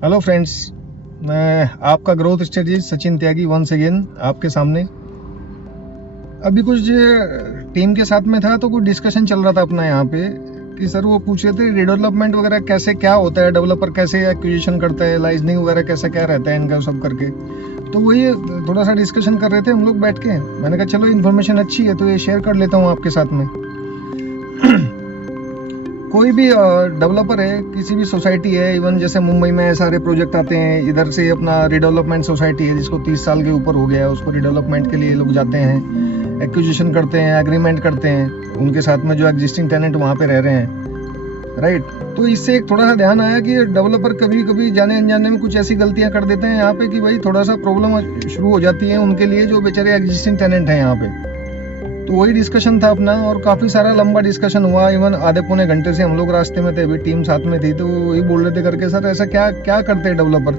Hello friends, मैं आपका growth strategy Sachin त्यागी once again आपके सामने। अभी कुछ टीम के साथ में था तो कुछ डिस्कशन चल रहा था अपना यहाँ पे कि सर वो पूछ रहे थे रिडेवलपमेंट वगैरह कैसे क्या होता है, डेवलपर कैसे एक्विजिशन करता है, लाइजनिंग वगैरह कैसा क्या रहता है इनका सब करके। तो वही थोड़ा सा डिस्कशन कर रहे थे हम लोग बैठ के। मैंने कहा चलो इन्फॉर्मेशन अच्छी है तो ये शेयर कर लेता हूँ आपके साथ में। कोई भी डेवलपर है, किसी भी सोसाइटी है, इवन जैसे मुंबई में सारे प्रोजेक्ट आते हैं, इधर से अपना रिडेवलपमेंट सोसाइटी है जिसको 30 साल के ऊपर हो गया है, उसको रिडेवलपमेंट के लिए लोग जाते हैं, एक्विजिशन करते हैं, एग्रीमेंट करते हैं उनके साथ में जो एग्जिस्टिंग टेनेंट वहाँ पे रह रहे हैं, राइट। तो इससे एक थोड़ा सा ध्यान आया कि डेवलपर कभी कभी जाने अनजाने में कुछ ऐसी गलतियाँ कर देते हैं यहाँ पे कि भाई थोड़ा सा प्रॉब्लम शुरू हो जाती है उनके लिए जो बेचारे एग्जिस्टिंग टेनेंट हैं यहाँ पे। तो वही डिस्कशन था अपना और काफ़ी सारा लंबा डिस्कशन हुआ। इवन आधे पौने घंटे से हम लोग रास्ते में थे, अभी टीम साथ में थी, तो वही बोल रहे थे करके सर ऐसा क्या क्या करते हैं डेवलपर,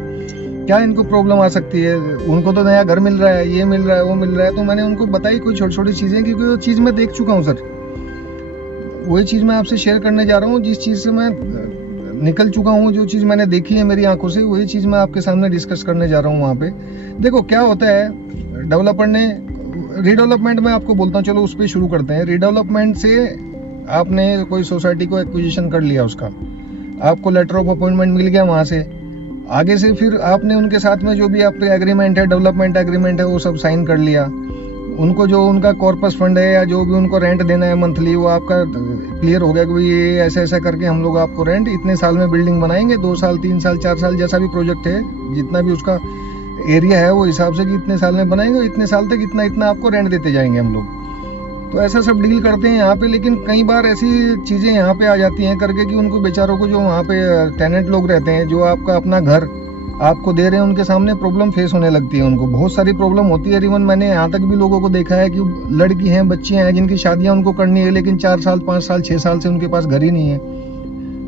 क्या इनको प्रॉब्लम आ सकती है, उनको तो नया घर मिल रहा है, ये मिल रहा है, वो मिल रहा है। तो मैंने उनको बताई कोई छोटी छोटी चीज़ें, क्योंकि वो चीज़ मैं देख चुका हूँ सर। वही चीज़ मैं आपसे शेयर करने जा रहा हूँ, जिस चीज़ से मैं निकल चुका हूँ, जो चीज़ मैंने देखी है मेरी आंखों से, वही चीज़ मैं आपके सामने डिस्कस करने जा रहा हूँ वहाँ पे। देखो क्या होता है, डेवलपर ने रीडेवलपमेंट में आपको बोलता हूँ, चलो उस पर शुरू करते हैं। रीडेवलपमेंट से आपने कोई सोसाइटी को एक्विजिशन कर लिया, उसका आपको लेटर ऑफ अपॉइंटमेंट मिल गया वहाँ से। आगे से फिर आपने उनके साथ में जो भी आपके एग्रीमेंट है, डेवलपमेंट एग्रीमेंट है, वो सब साइन कर लिया। उनको जो उनका कॉर्पस फंड है या जो भी उनको रेंट देना है मंथली, वो आपका क्लियर हो गया कि ये ऐसा ऐसा करके हम लोग आपको रेंट इतने साल में बिल्डिंग बनाएंगे, 2 साल 3 साल 4 साल जैसा भी प्रोजेक्ट है, जितना भी उसका एरिया है वो हिसाब से कि इतने साल में बनाएंगे, इतने साल तक इतना इतना आपको रेंट देते जाएंगे हम लोग। तो ऐसा सब डील करते हैं यहाँ पे। लेकिन कई बार ऐसी चीज़ें यहाँ पे आ जाती हैं करके कि उनको बेचारों को, जो वहाँ पे टेनेंट लोग रहते हैं, जो आपका अपना घर आपको दे रहे हैं, उनके सामने प्रॉब्लम फेस होने लगती है। उनको बहुत सारी प्रॉब्लम होती है। इवन मैंने यहाँ तक भी लोगों को देखा है कि लड़की हैं, बच्चियाँ हैं जिनकी शादियाँ उनको करनी है, लेकिन 4 साल 5 साल 6 साल से उनके पास घर ही नहीं है।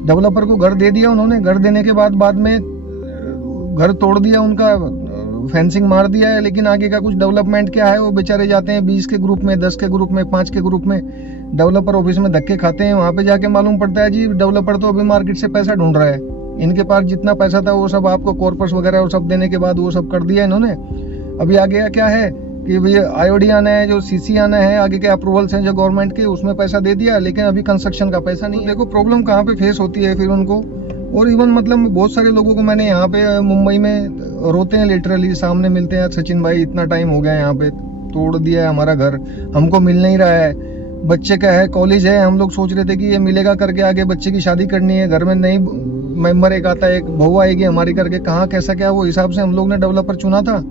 डेवलपर को घर दे दिया उन्होंने, घर देने के बाद में घर तोड़ दिया, उनका फेंसिंग मार दिया है, लेकिन आगे का कुछ डेवलपमेंट क्या है, वो बेचारे जाते हैं 20 के ग्रुप में, 10 के ग्रुप में, 5 के ग्रुप में, डेवलपर ऑफिस में धक्के खाते हैं। वहाँ पे जाके मालूम पड़ता है जी डेवलपर तो अभी मार्केट से पैसा ढूंढ रहा है, इनके पास जितना पैसा था वो सब आपको कॉर्पस वगैरह वो सब देने के बाद वो सब कर दिया इन्होंने। अभी आगे क्या है कि भाई IOD आना है, जो CC आना है, आगे के अप्रूवल्स हैं जो गवर्नमेंट के, उसमें पैसा दे दिया, लेकिन अभी कंस्ट्रक्शन का पैसा नहीं। देखो प्रॉब्लम कहाँ पे फेस होती है फिर उनको। और इवन मतलब बहुत सारे लोगों को मैंने यहाँ पे मुंबई में रोते हैं, लिटरली सामने मिलते हैं, सचिन भाई इतना टाइम हो गया यहाँ पे, तोड़ दिया है हमारा घर, हमको मिल नहीं रहा है, बच्चे का है, कॉलेज है, हम लोग सोच रहे थे कि ये मिलेगा करके, आगे बच्चे की शादी करनी है, घर में नहीं मेंबर एक आता है, एक बहू आएगी हमारी करके, कहाँ कैसा क्या, वो हिसाब से हम लोग ने डेवलपर चुना था।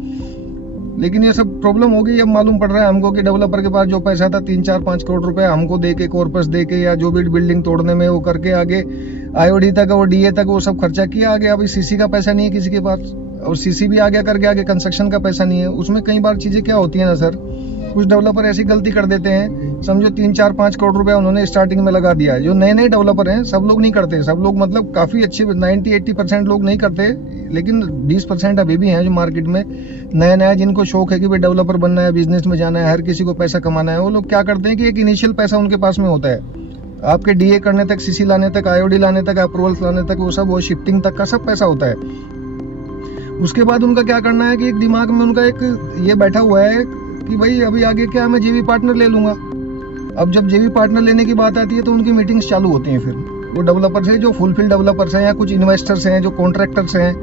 लेकिन ये सब प्रॉब्लम हो गई। अब मालूम पड़ रहा है हमको कि डेवलपर के पास जो पैसा था 3-4-5 करोड़ रुपए हमको दे के, कॉर्पस दे के, या जो भी बिल्डिंग तोड़ने में वो करके, आगे IOD तक और DA तक वो सब खर्चा किया। आगे अभी CC का पैसा नहीं है किसी के पास, और CC भी आ गया करके, आगे कंस्ट्रक्शन का पैसा नहीं है। उसमें कई बार चीज़ें क्या होती है ना सर, कुछ डेवलपर ऐसी गलती कर देते हैं, समझो 3-4-5 करोड़ रुपया उन्होंने स्टार्टिंग में लगा दिया है। जो नए नए डेवलपर हैं सब लोग नहीं करते, सब लोग मतलब काफ़ी अच्छे 90-80% लोग नहीं करते, लेकिन 20% अभी भी हैं जो मार्केट में नया नया जिनको शौक है कि भाई डेवलपर बनना है, बिजनेस में जाना है, हर किसी को पैसा कमाना है। वो लोग क्या करते हैं कि एक इनिशियल पैसा उनके पास में होता है, आपके DA करने तक, CC लाने तक, IOD लाने तक, अप्रूवल्स लाने तक, वो सब, वो शिफ्टिंग तक का सब पैसा होता है। उसके बाद उनका क्या करना है कि एक दिमाग में उनका एक ये बैठा हुआ है कि भाई अभी आगे क्या, मैं JV पार्टनर ले लूँगा। अब जब JV पार्टनर लेने की बात आती है तो उनकी मीटिंग्स चालू होती हैं फिर वो डेवलपर्स हैं, जो फुलफिल डेवलपर्स हैं, या कुछ इन्वेस्टर्स हैं, जो कॉन्ट्रैक्टर्स हैं,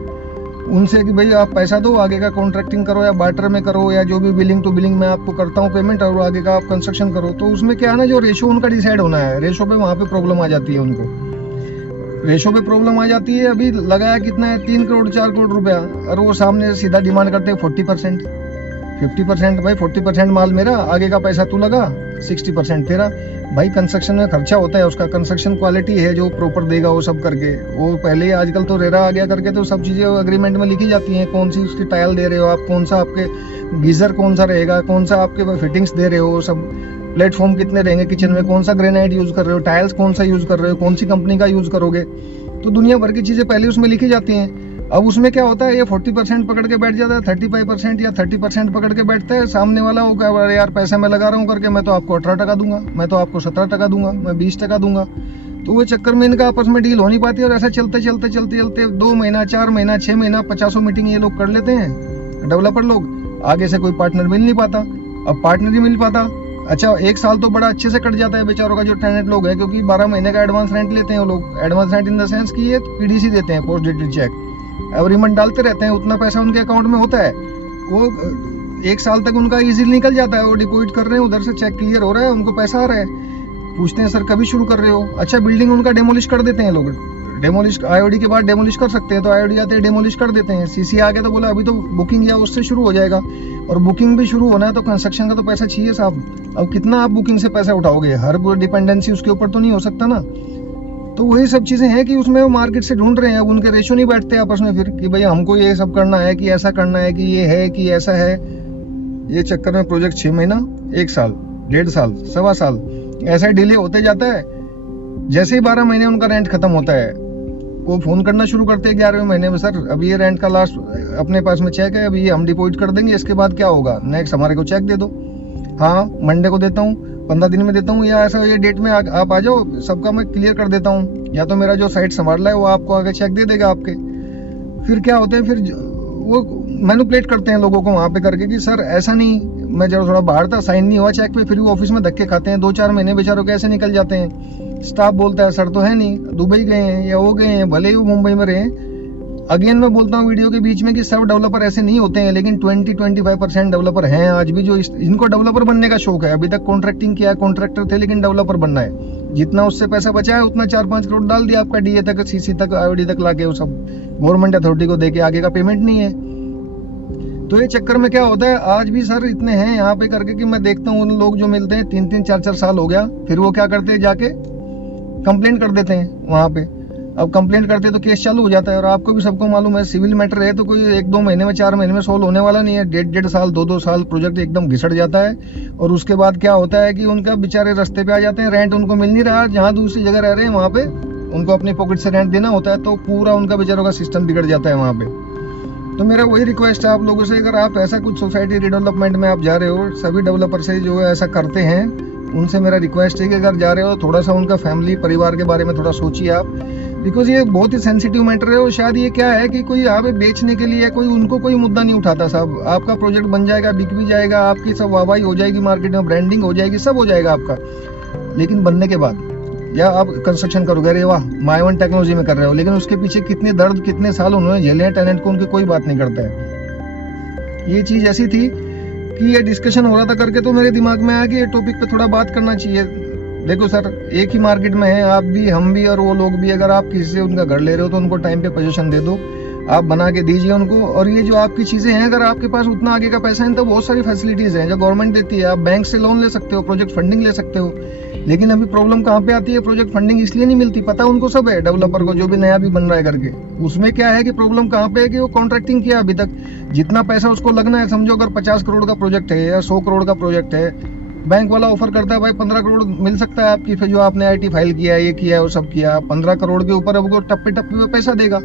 उनसे कि भाई आप पैसा दो, आगे का कॉन्ट्रैक्टिंग करो, या बार्टर में करो, या जो भी बिलिंग टू बिलिंग मैं आपको करता हूँ पेमेंट, और आगे का आप कंस्ट्रक्शन करो। तो उसमें क्या है ना, जो रेशो उनका डिसाइड होना है, रेशो पे वहाँ पे प्रॉब्लम आ जाती है उनको, रेशो पे प्रॉब्लम आ जाती है। अभी लगाया कितना है, 3 करोड़ 4 करोड़ रुपया, और वो सामने सीधा डिमांड करते हैं 40%, 50%। भाई 40% माल मेरा, आगे का पैसा तू लगा, 60% तेरा। भाई कंस्ट्रक्शन में खर्चा होता है, उसका कंस्ट्रक्शन क्वालिटी है जो प्रॉपर देगा वो सब करके। वो पहले ही आजकल तो रेरा आ गया करके, तो सब चीज़ें अग्रीमेंट में लिखी जाती हैं, कौन सी उसकी टाइल दे रहे हो आप, कौन सा आपके गीज़र कौन सा रहेगा, कौन सा आपके फिटिंग्स दे रहे हो, सब प्लेटफॉर्म कितने रहेंगे किचन में, कौन सा ग्रेनाइट यूज़ कर रहे हो, टाइल्स कौन सा यूज़ कर रहे हो, कौन सी कंपनी का यूज़ करोगे। तो दुनिया भर की चीज़ें पहले उसमें लिखी जाती हैं। अब उसमें क्या होता है, ये 40% पकड़ के बैठ जाता है, 35% या 30% पकड़ के बैठता है। सामने वाला वो क्या, यार पैसा मैं लगा रहा हूँ करके, मैं तो आपको 18% दूंगा, मैं तो आपको 17% दूंगा, मैं 20% दूंगा। तो वो चक्कर में इनका आपस में डील हो नहीं पाती और ऐसा चलते 2 महीना 4 महीना 6 महीना 50 मीटिंग ये लोग कर लेते हैं डेवलपर लोग, आगे से कोई पार्टनर मिल नहीं पाता। अब पार्टनर ही मिल पाता, अच्छा 1 साल तो बड़ा अच्छे से कट जाता है बेचारों का जो टेनेंट लोग है, क्योंकि 12 महीने का एडवांस रेंट लेते हैं वो लोग। Advance rent in the sense कि ये पीडीसी देते हैं, post dated cheque, every month डालते रहते हैं, उतना पैसा उनके अकाउंट में होता है। वो 1 साल तक उनका इजीली निकल जाता है, वो डिपॉजिट कर रहे हैं, उधर से चेक क्लियर हो रहा है, उनको पैसा आ रहा है। पूछते हैं सर कभी शुरू कर रहे हो? अच्छा बिल्डिंग उनका डेमोलिश कर देते हैं लोग, डेमोलिश आईओडी के बाद डेमोलिश कर सकते हैं, तो आईओडी आते हैं डेमोलिश कर देते हैं। सीसी आ गया तो बोला अभी तो बुकिंग या उससे शुरू हो जाएगा, और बुकिंग भी शुरू होना है तो कंस्ट्रक्शन का तो पैसा चाहिए साहब। अब कितना आप बुकिंग से पैसा उठाओगे, हर डिपेंडेंसी उसके ऊपर तो नहीं हो सकता ना। तो वही सब चीजें हैं कि उसमें वो मार्केट से ढूंढ रहे हैं, अब उनके रेशो नहीं बैठते आपस में फिर कि भाई हमको ये सब करना है, कि ऐसा करना है, कि ये है, कि ऐसा है। ये चक्कर में प्रोजेक्ट 6 महीना 1 साल 1.5 साल 1.25 साल ऐसा डिले होते जाता है। जैसे ही 12 महीने उनका रेंट खत्म होता है, वो फोन करना शुरू करते हैं 11वें महीने में, सर अभी ये रेंट का लास्ट अपने पास में चेक है, अभी ये हम डिपॉजिट कर देंगे, इसके बाद क्या होगा, नेक्स्ट हमारे को चेक दे दो। हाँ मंडे को देता हूँ, 15 दिन में देता हूँ, या ऐसा ये डेट में आप आ जाओ, सबका मैं क्लियर कर देता हूँ, या तो मेरा जो साइट संभाल रहा है वो आपको आगे चेक दे देगा आपके। फिर क्या होते हैं, फिर वो मैनिपुलेट करते हैं लोगों को वहाँ पे करके कि सर ऐसा नहीं, मैं जब थोड़ा बाहर था साइन नहीं हुआ चेक पे, फिर वो ऑफिस में धक्के खाते हैं, 2-4 महीने बेचारों के ऐसे निकल जाते हैं। स्टाफ बोलता है सर तो है नहीं, दुबई गए हैं या वो गए हैं, भले ही वो मुंबई में रहे। अगेन मैं बोलता हूँ वीडियो के बीच में कि सब डेवलपर ऐसे नहीं होते हैं, लेकिन 20-25% डेवलपर हैं आज भी जो इनको डेवलपर बनने का शौक है। अभी तक कॉन्ट्रैक्टिंग किया, कॉन्ट्रैक्टर थे, लेकिन डेवलपर बनना है। जितना उससे पैसा बचा है उतना 4-5 करोड़ डाल दिया आपका डीए तक, सीसी तक, आईओडी तक लाके, वो सब गवर्नमेंट अथॉरिटी को देके, आगे का पेमेंट नहीं है। तो ये चक्कर में क्या होता है, आज भी सर इतने हैं यहाँ पे करके कि मैं देखता हूँ उन लोग जो मिलते हैं 3-3 4-4 साल हो गया, फिर वो क्या करते हैं, जाके कंप्लेंट कर देते हैं वहाँ पे। अब कंप्लेंट करते हैं तो केस चालू हो जाता है, और आपको भी सबको मालूम है सिविल मैटर है तो कोई 1-2 महीने में 4 महीने में सोल्व होने वाला नहीं है। 1.5 साल 2-2 साल प्रोजेक्ट एकदम घिसट जाता है, और उसके बाद क्या होता है कि उनका बेचारे रास्ते पे आ जाते हैं, रेंट उनको मिल नहीं रहा, जहाँ दूसरी जगह रह रहे हैं वहाँ पे उनको अपनी पॉकेट से रेंट देना होता है, तो पूरा उनका बेचारों का सिस्टम बिगड़ जाता है वहाँ पे। तो मेरा वही रिक्वेस्ट है आप लोगों से, अगर आप ऐसा कुछ सोसाइटी रिडेवलपमेंट में आप जा रहे हो, सभी डेवलपर से जो ऐसा करते हैं उनसे मेरा रिक्वेस्ट है कि अगर जा रहे हो थोड़ा सा उनका फैमिली परिवार के बारे में थोड़ा सोचिए आप, बिकॉज ये बहुत ही सेंसिटिव मैटर है। और शायद ये क्या है कि कोई यहाँ पे बेचने के लिए कोई उनको कोई मुद्दा नहीं उठाता साहब, आपका प्रोजेक्ट बन जाएगा, बिक भी जाएगा, आपकी सब वाहवाही हो जाएगी, मार्केट में ब्रांडिंग हो जाएगी, सब हो जाएगा आपका, लेकिन बनने के बाद या आप कंस्ट्रक्शन करोगे, अरे वाह माइवन टेक्नोलॉजी में कर रहे हो, लेकिन उसके पीछे कितने दर्द कितने साल उन्होंने झेले हैं टेनेंट को, उनकी कोई बात नहीं करता है। ये चीज ऐसी थी कि ये डिस्कशन हो रहा था करके तो मेरे दिमाग में आया कि ये टॉपिक पे थोड़ा बात करना चाहिए। देखो सर एक ही मार्केट में है, आप भी हम भी और वो लोग भी, अगर आप किसी से उनका घर ले रहे हो तो उनको टाइम पे पोजीशन दे दो, आप बना के दीजिए उनको। और ये जो आपकी चीजें हैं, अगर आपके पास उतना आगे का पैसा है तो बहुत सारी फैसिलिटीज हैं जो गवर्नमेंट देती है, आप बैंक से लोन ले सकते हो, प्रोजेक्ट फंडिंग ले सकते हो। लेकिन अभी प्रॉब्लम कहाँ पे आती है, प्रोजेक्ट फंडिंग इसलिए नहीं मिलती, पता उनको सब है डेवलपर को, जो भी नया भी बन रहा है करके। उसमें क्या है कि प्रॉब्लम कहाँ पे है कि वो कॉन्ट्रैक्टिंग किया अभी तक, जितना पैसा उसको लगना है, समझो अगर 50 करोड़ का प्रोजेक्ट है या 100 करोड़ का प्रोजेक्ट है, बैंक वाला ऑफर करता है भाई 15 करोड़ मिल सकता है आपकी, फिर जो आपने आईटी फाइल किया है, ये किया है, वो सब किया, 15 करोड़ के ऊपर अब वो टप्पे टप्पे पे पैसा देगा,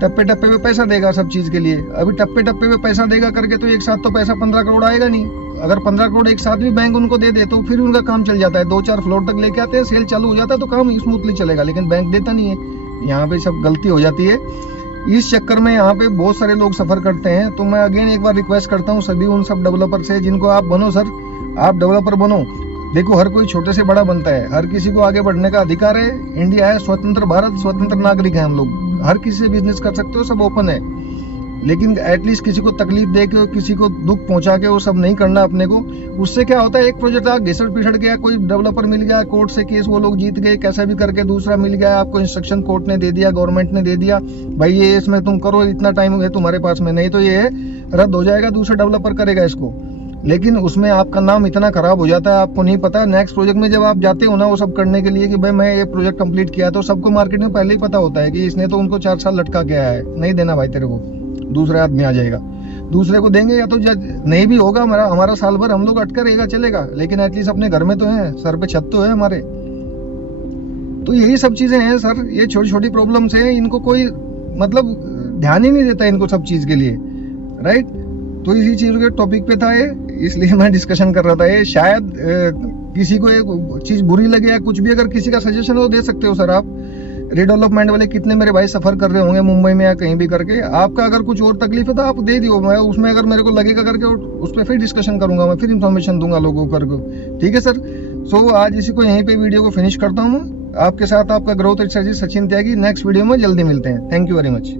टप्पे टप्पे पे पैसा देगा सब चीज के लिए। अभी टप्पे टप्पे पे पैसा देगा करके तो एक साथ तो पैसा 15 करोड़ आएगा नहीं। अगर 15 करोड़ एक साथ भी बैंक उनको दे दे तो फिर उनका काम चल जाता है, 2-4 फ्लोर तक लेके आते हैं, सेल चालू हो जाता है तो काम स्मूथली चलेगा, लेकिन बैंक देता नहीं है। यहाँ पे सब गलती हो जाती है, इस चक्कर में यहाँ पे बहुत सारे लोग सफर करते हैं। तो मैं अगेन एक बार रिक्वेस्ट करता हूँ सभी उन सब डेवलपर से जिनको आप बनो सर, आप डेवलपर बनो। देखो हर कोई छोटे से बड़ा बनता है, हर किसी को आगे बढ़ने का अधिकार है, इंडिया है स्वतंत्र भारत, स्वतंत्र नागरिक है हम लोग, हर किसी से बिजनेस कर सकते हो, सब ओपन है। लेकिन एटलीस्ट किसी को तकलीफ दे के, किसी को दुख पहुंचा के वो सब नहीं करना अपने को। उससे क्या होता है, एक प्रोजेक्ट आप घिसट पिसट गया, कोई डेवलपर मिल गया, कोर्ट से केस वो लोग जीत गए, कैसा भी करके दूसरा मिल गया, आपको इंस्ट्रक्शन कोर्ट ने दे दिया, गवर्नमेंट ने दे दिया, भाई ये इसमें तुम करो, इतना टाइम है तुम्हारे पास में, नहीं तो ये रद्द हो जाएगा, दूसरा डेवलपर करेगा इसको। लेकिन उसमें आपका नाम इतना खराब हो जाता है, आपको नहीं पता। नेक्स्ट प्रोजेक्ट में जब आप जाते हो ना वो सब करने के लिए कि भाई मैं ये प्रोजेक्ट कंप्लीट किया, तो सबको मार्केट में पहले ही पता होता है कि इसने तो उनको 4 साल लटका के आया है, नहीं देना भाई तेरे को, दूसरा आदमी आ जाएगा, दूसरे को देंगे, या तो नहीं भी होगा हमारा साल भर हम लोग अटका रहेगा चलेगा, लेकिन एटलीस्ट अपने घर में तो है, सर पे छत तो है हमारे। तो यही सब चीजें हैं सर, ये छोटी छोटी प्रॉब्लम्स हैं, इनको कोई मतलब ध्यान ही नहीं देता इनको सब चीज के लिए, राइट। तो इसी चीज के टॉपिक पे था ये, इसलिए मैं डिस्कशन कर रहा था। ये शायद किसी को एक चीज बुरी लगे या कुछ भी, अगर किसी का सजेशन हो दे सकते हो सर आप। रिडेवलपमेंट वाले कितने मेरे भाई सफर कर रहे होंगे मुंबई में या कहीं भी करके। आपका अगर कुछ और तकलीफ है तो आप दे दियो, मैं उसमें अगर मेरे को लगेगा करके उस पर फिर डिस्कशन करूंगा, मैं फिर इन्फॉर्मेशन दूंगा लोगों को। ठीक है सर। सो आज इसी को यहीं पे वीडियो को फिनिश करता हूँ। आपके साथ आपका ग्रोथ स्ट्रेटजी सचिन त्यागी। नेक्स्ट वीडियो में जल्दी मिलते हैं। Thank you very much.